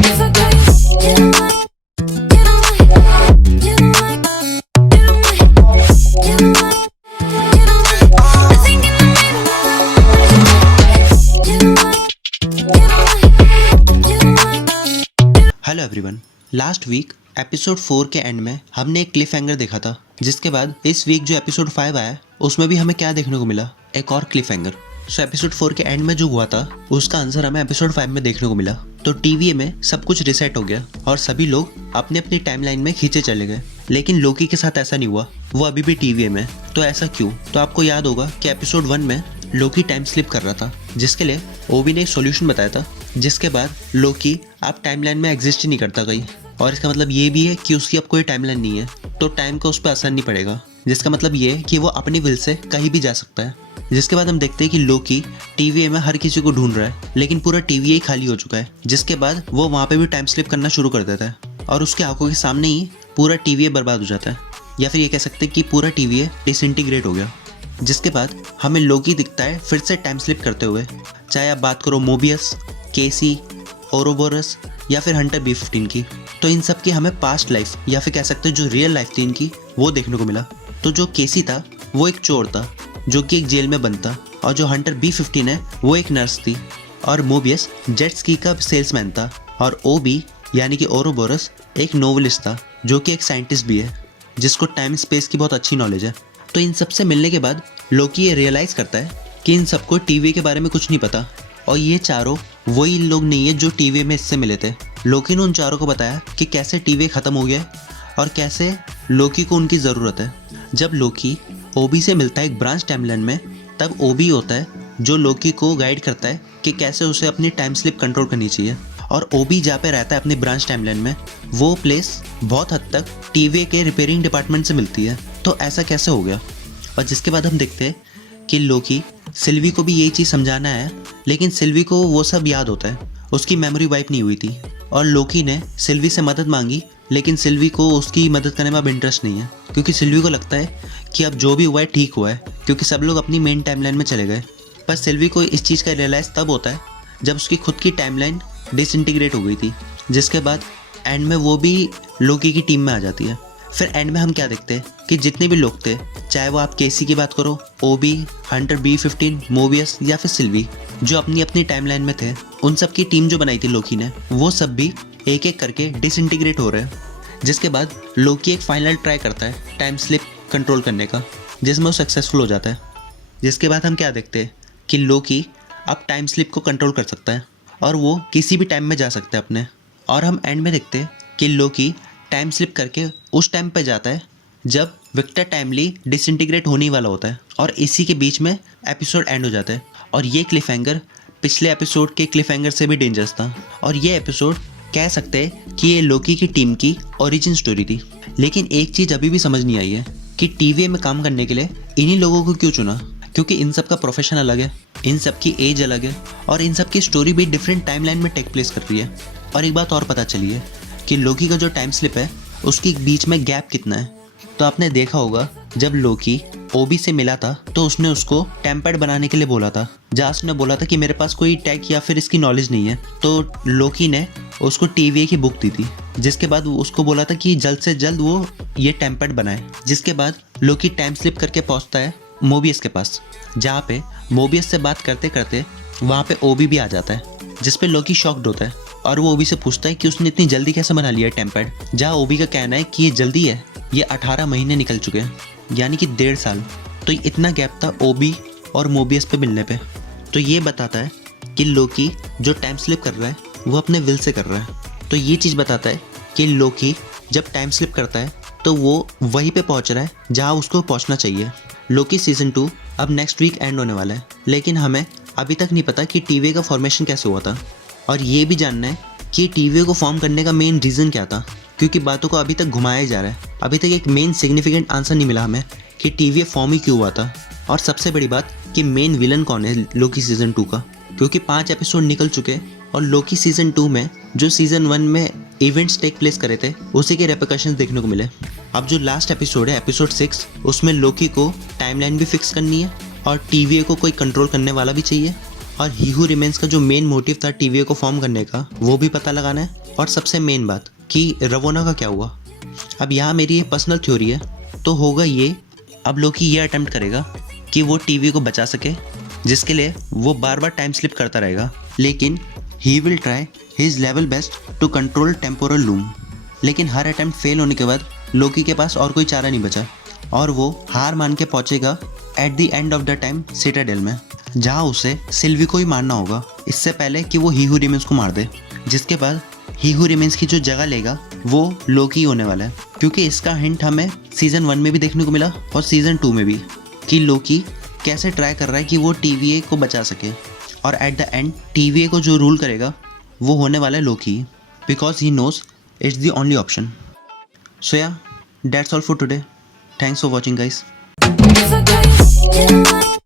If I tell you, you don't like, you don't like, you don't like, you don't like, you don't like, you don't like. I think in the middle, you don't like, you don't like, you don't like. Hello everyone. Last week episode 4 के and में हमने एक Cliff hanger देखा था, जिसके बाद इस week जो एपिसोड 5 आया उसमें भी हमें क्या देखने को मिला, एक और क्लिफ हैंगर। सो एपिसोड 4 के एंड में जो हुआ था उसका आंसर हमें एपिसोड 5 में देखने को मिला। तो टीवीए में सब कुछ रिसेट हो गया और सभी लोग अपने अपनी टाइमलाइन में खींचे चले गए, लेकिन लोकी के साथ ऐसा नहीं हुआ, वो अभी भी टीवीए में। तो ऐसा क्यों? तो आपको याद होगा कि एपिसोड 1 में लोकी टाइम स्लिप कर रहा था, जिसके लिए ओबी ने एक सॉल्यूशन बताया था, जिसके बाद लोकी अब टाइमलाइन में एग्जिस्ट ही नहीं करता कहीं। और इसका मतलब ये भी है कि उसकी अब कोई टाइमलाइन नहीं है, तो टाइम का उस पर असर नहीं पड़ेगा, जिसका मतलब ये है कि वो अपनी विल से कहीं भी जा सकता है। जिसके बाद हम देखते हैं कि लोकी टीवीए में हर किसी को ढूंढ रहा है, लेकिन पूरा टीवीए ही खाली हो चुका है। जिसके बाद वो वहाँ पे भी टाइम स्लिप करना शुरू कर देता है और उसके आंखों के सामने ही पूरा टीवीए बर्बाद हो जाता है, या फिर ये कह सकते हैं कि पूरा टीवीए डिसइंटीग्रेट हो गया। जिसके बाद हमें लोकी दिखता है फिर से टाइम स्लिप करते हुए, चाहे आप बात करो मोबियस, केसी, ओरोबोरस या फिर हंटर B-15 की। तो इन सब की हमें पास्ट लाइफ या फिर कह सकते हैं जो रियल लाइफ थी इनकी, वो देखने को मिला। तो जो केसी था वो एक चोर था जो कि एक जेल में बंद था, और जो हंटर B-15 है वो एक नर्स थी, और मोबियस जेट स्की का सेल्समैन था, और ओबी यानी कि ओरोबोरस एक नोवेलिस्ट था जो कि एक साइंटिस्ट भी है, जिसको टाइम स्पेस की बहुत अच्छी नॉलेज है। तो इन सब से मिलने के बाद लोकी ये रियलाइज़ करता है कि इन सबको टीवी के बारे में कुछ नहीं पता, और ये चारों वही लोग नहीं है जो टीवी में इससे मिले थे। लोकी ने उन चारों को बताया कि कैसे टीवी ख़त्म हो गया और कैसे लोकी को उनकी ज़रूरत है। जब लोकी ओबी से मिलता है एक ब्रांच टाइमलाइन में, तब ओबी होता है जो लोकी को गाइड करता है कि कैसे उसे अपनी टाइम स्लिप कंट्रोल करनी चाहिए। और ओबी जहाँ पे रहता है अपनी ब्रांच टाइमलाइन में, वो प्लेस बहुत हद तक टीवी के रिपेयरिंग डिपार्टमेंट से मिलती है। तो ऐसा कैसे हो गया? और जिसके बाद हम देखते हैं कि लोकी सिल्वी को भी यही चीज़ समझाना है, लेकिन सिल्वी को वो सब याद होता है, उसकी मेमोरी वाइप नहीं हुई थी। और लोकी ने सिल्वी से मदद मांगी, लेकिन सिल्वी को उसकी मदद करने में अब इंटरेस्ट नहीं है, क्योंकि सिल्वी को लगता है कि अब जो भी हुआ है ठीक हुआ है, क्योंकि सब लोग अपनी मेन टाइमलाइन में चले गए। पर सिल्वी को इस चीज़ का रियलाइज़ तब होता है जब उसकी खुद की टाइमलाइन डिसइंटीग्रेट हो गई थी। जिसके बाद एंड में वो भी लोकी की टीम में आ जाती है। फिर एंड में हम क्या देखते हैं कि जितने भी लोग थे, चाहे वो आप केसी की बात करो, ओबी, हंटर B-15, मोबियस या फिर सिल्वी, जो अपनी अपनी टाइमलाइन में थे, उन सब की टीम जो बनाई थी लोकी ने, वो सब भी एक एक करके डिसइंटीग्रेट हो रहे हैं। जिसके बाद लोकी एक फाइनल ट्राई करता है टाइम स्लिप कंट्रोल करने का, जिसमें वो सक्सेसफुल हो जाता है। जिसके बाद हम क्या देखते हैं कि लोकी अब टाइम स्लिप को कंट्रोल कर सकता है और वो किसी भी टाइम में जा सकता है अपने। और हम एंड में देखते हैं कि लोकी टाइम स्लिप करके उस टाइम पे जाता है जब विक्टर टाइमली डिसइंटीग्रेट होने वाला होता है, और इसी के बीच में एपिसोड एंड हो जाता है। और ये क्लिफ हैंगर पिछले एपिसोड के क्लिफ हैंगर से भी डेंजरस था, और ये एपिसोड कह सकते हैं कि ये लोकी की टीम की ओरिजिन स्टोरी थी। लेकिन एक चीज़ अभी भी समझ नहीं आई है कि टीवीए में काम करने के लिए इन्हीं लोगों को क्यों चुना, क्योंकि इन सब का प्रोफेशन अलग है, इन सब की एज अलग है, और इन सब की स्टोरी भी डिफरेंट टाइमलाइन में टेक प्लेस कर रही है। और एक बात और पता चली है कि लोकी का जो टाइम स्लिप है उसके बीच में गैप कितना है। तो आपने देखा होगा जब लोकी ओबी से मिला था तो उसने उसको टेम्पर्ड बनाने के लिए बोला था, जहाँ उसने बोला था कि मेरे पास कोई टेक या फिर इसकी नॉलेज नहीं है। तो लोकी ने उसको टीवीए की बुक दी थी, जिसके बाद उसको बोला था कि जल्द से जल्द वो ये टेम्पर्ड बनाए। जिसके बाद लोकी टाइम स्लिप करके पहुँचता है मोबियस के पास, जहाँ पे मोबियस से बात करते करते वहाँ पे ओबी भी आ जाता है, जिस पे लोकी शॉक्ड होता है और वो ओबी से पूछता है कि उसने इतनी जल्दी कैसे बना लिया टेम्पर्ड, जहाँ ओबी का कहना है कि ये जल्दी है, ये 18 महीने निकल चुके हैं, यानी कि 1.5 साल। तो इतना गैप था ओबी और मोबियस पे मिलने पे। तो ये बताता है कि लोकी जो टाइम स्लिप कर रहा है वो अपने विल से कर रहा है। तो ये चीज़ बताता है कि लोकी जब टाइम स्लिप करता है तो वो वहीं पे पहुंच रहा है जहाँ उसको पहुंचना चाहिए। लोकी सीज़न 2 अब नेक्स्ट वीक एंड होने वाला है, लेकिन हमें अभी तक नहीं पता कि टीवी का फॉर्मेशन कैसे हुआ था, और ये भी जानना है कि टीवी को फॉर्म करने का मेन रीज़न क्या था, क्योंकि बातों को अभी तक घुमाया जा रहा है। अभी तक एक मेन सिग्निफिकेंट आंसर नहीं मिला हमें कि टीवी फॉर्म ही क्यों हुआ था। और सबसे बड़ी बात कि मेन विलन कौन है लोकी सीज़न 2 का, क्योंकि 5 एपिसोड निकल चुके और लोकी सीज़न 2 में जो सीज़न 1 में इवेंट्स टेक प्लेस करे थे उसी के रेपरकशंस देखने को मिले। अब जो लास्ट एपिसोड है एपिसोड 6, उसमें लोकी को टाइमलाइन भी फिक्स करनी है और टीवीए को कोई कंट्रोल करने वाला भी चाहिए, और ही हू रिमेन्स का जो मेन मोटिव था टीवीए को फॉर्म करने का वो भी पता लगाना है, और सबसे मेन बात कि रवोना का क्या हुआ। अब यहाँ मेरी ये पर्सनल थ्योरी है, तो होगा ये, अब लोकी ये अटेम्प्ट करेगा कि वो टीवी को बचा सके, जिसके लिए वो बार बार टाइम स्लिप करता रहेगा, लेकिन he will try his level best to control temporal loom. लेकिन हर अटेम्प्ट फेल होने के बाद लोकी के पास और कोई चारा नहीं बचा और वो हार मान के पहुंचेगा at the end of the time Citadel में, जहां उसे सिल्वी को ही मारना होगा इससे पहले कि वो ही हू रिमेन्स को मार दे। जिसके बाद ही हू रिमेन्स की जो जगह लेगा वो लोकी होने वाला है, क्योंकि इसका हिंट हमें सीजन 1 में भी देखने को मिला और सीजन 2 में भी, कि लोकी कैसे ट्राई कर रहा है कि वो TVA को बचा सके, और एट द एंड TVA को जो रूल करेगा वो होने वाला है Loki, because he knows it's the only option. So yeah, that's all for today. Thanks for watching guys. If I got you, you don't like